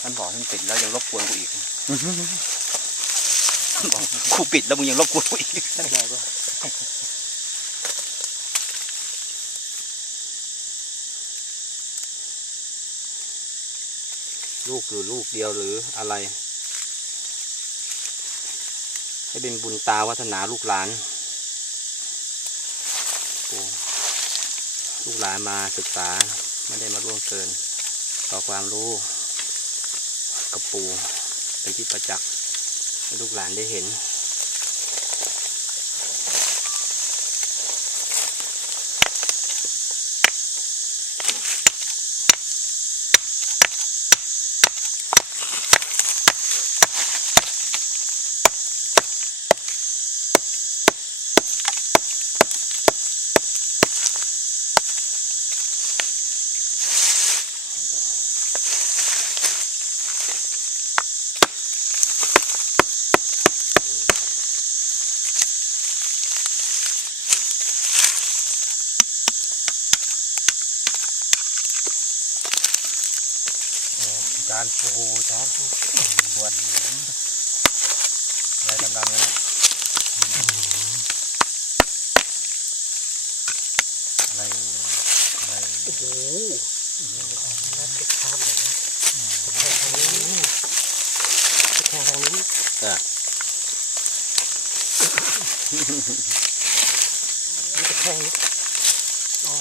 ท่านบอกท่านปิดแล้วยังรบกวนกูอีกท่านบอกกูปิดแล้วมึงยังรบกวนกูอีกท่านบอกว่าลูกหรือลูกเดียวหรืออะไร ให้เป็นบุญตาวัฒนาลูกหลานโอ้ลูกหลานมาศึกษาไม่ได้มาล่วงเกินต่อความรู้ กับปูเป็นที่ประจักษ์ให้ลูกหลานได้เห็น จานโอ้โหจานปวดอะไรดำๆเนี่ยอะไรอะไรโอ้โหน่าเก็บภาพเลยนะแทงทางนี้แทงทางนี้อะนี่จะแทงนี้อ๋อ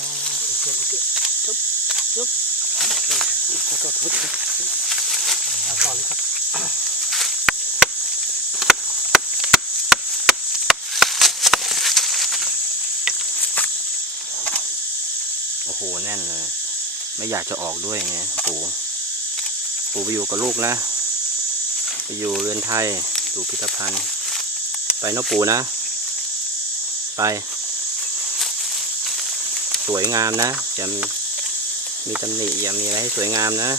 โอเคโอเคจุ๊บจุ๊บ โทษโทษโทษเอาต่อเลยครับโอ้โหแน่นเลย ไม่อยากจะออกด้วยไงปู่ปู่ไปอยู่กับลูกนะ ไปอยู่เรือนไทยอยู่พิพิธภัณฑ์ ไปนาะปู่นะ ไป สวยงามนะอย่ามี มีตำหนิอย่ามีอะไรให้สวยงามนะ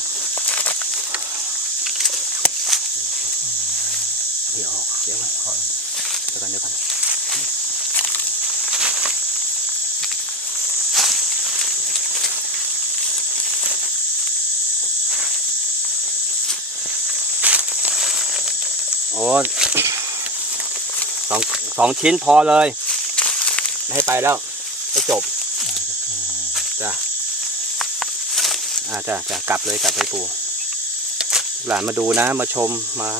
พี่ออกเดี๋ยวก่อนเดี๋ยวก่อนเดี๋ยวก่อนโอ้สองสองชิ้นพอเลย ไม่ให้ไปแล้ว ก็จบ จ้ะ อ่าจ้ะจ้ะกลับเลยกลับไปปู่หลานมาดูนะ มาชมมา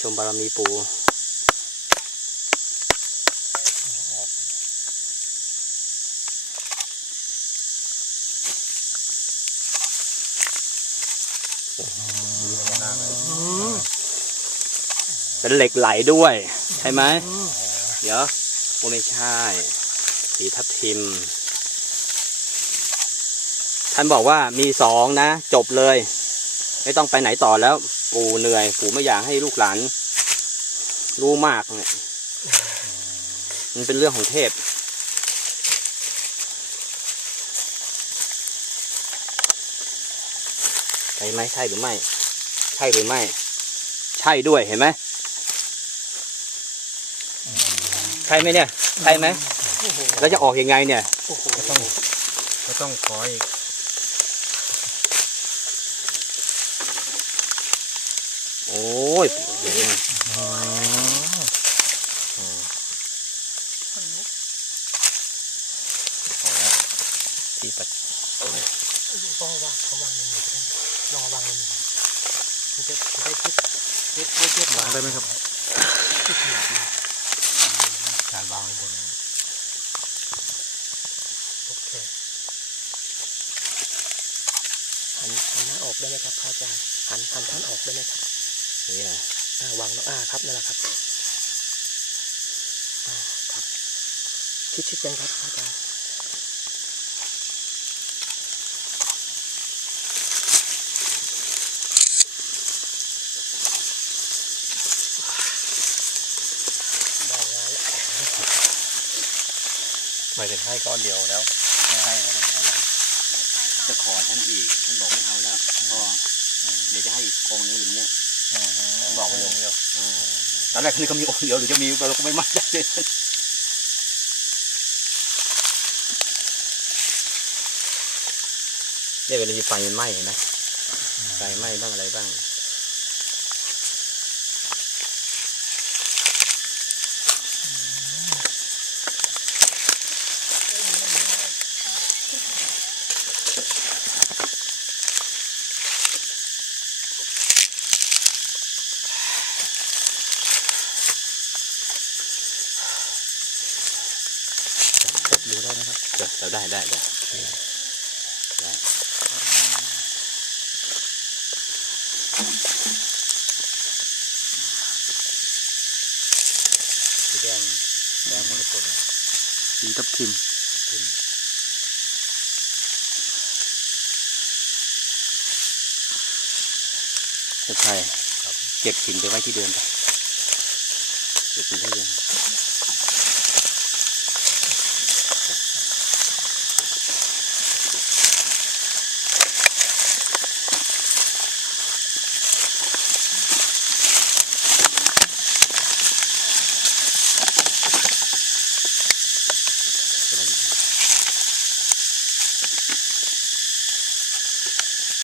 ชมบารมีปู่เป็นเหล็กไหลด้วย ใช่ไหม เดี๋ยวโอไม่ใช่ สีทับทิม ท่านบอกว่ามีสองนะ จบเลย ไม่ต้องไปไหนต่อแล้ว ปู่เหนื่อย ปู่ไม่อยากให้ลูกหลานรู้มากเนี่ยมันเป็นเรื่องของเทพใช่ไหมใช่หรือไม่ ใช่หรือไม่ ใช่ด้วยเห็นไหมใช่ไหมเนี่ย ใช่ไหมแล้วจะออกยังไงเนี่ยก็ต้องก็ต้องขออีก โอ้ ยเดี๋ยวนะอ๋อที่ปัดต้องวางเขาวางในมือก็ได้ลองเอาวางในมือมันจะจะได้คิดคิดได้เทียบวางได้ไหมครับที่ขนาดนี้การวางไว้บนโอเคหันหันหน้าออกได้ไหมครับพระอาจารย์หันหันท่านออกได้ไหมครับเนี่ยอ่าวางแล้วอ่าครับนั่นแหละครับอ่าครับคิดชิดยังครับพระอาจารย์ได้งานแล้วหมายถึงให้ก้อนเดียวแล้วไม่ให้แล้วไม่ให้แล้วจะขอท่านอีกท่านบอกไม่เอาแล้วพอเดี๋ยวจะให้อีกองค์นึงอย่างเนี้ย บอกไปเลยเดียวตอนแรกนึกว่ามีองค์เดียวหรือจะมีเราก็ไม่มั่นใจเลยเนี่ยเวลาที่ไฟมันไหม้เห็นไหมไฟไหม้บ้างอะไรบ้าง ดูได้นะครับเดี๋ยวเราได้ได้ได้ได้สีแดงแดงมรกตเลยสีทับทิมทิมจะใช่เก็บหินไปไว้ที่เดิมไปเก็บหินที่เดิม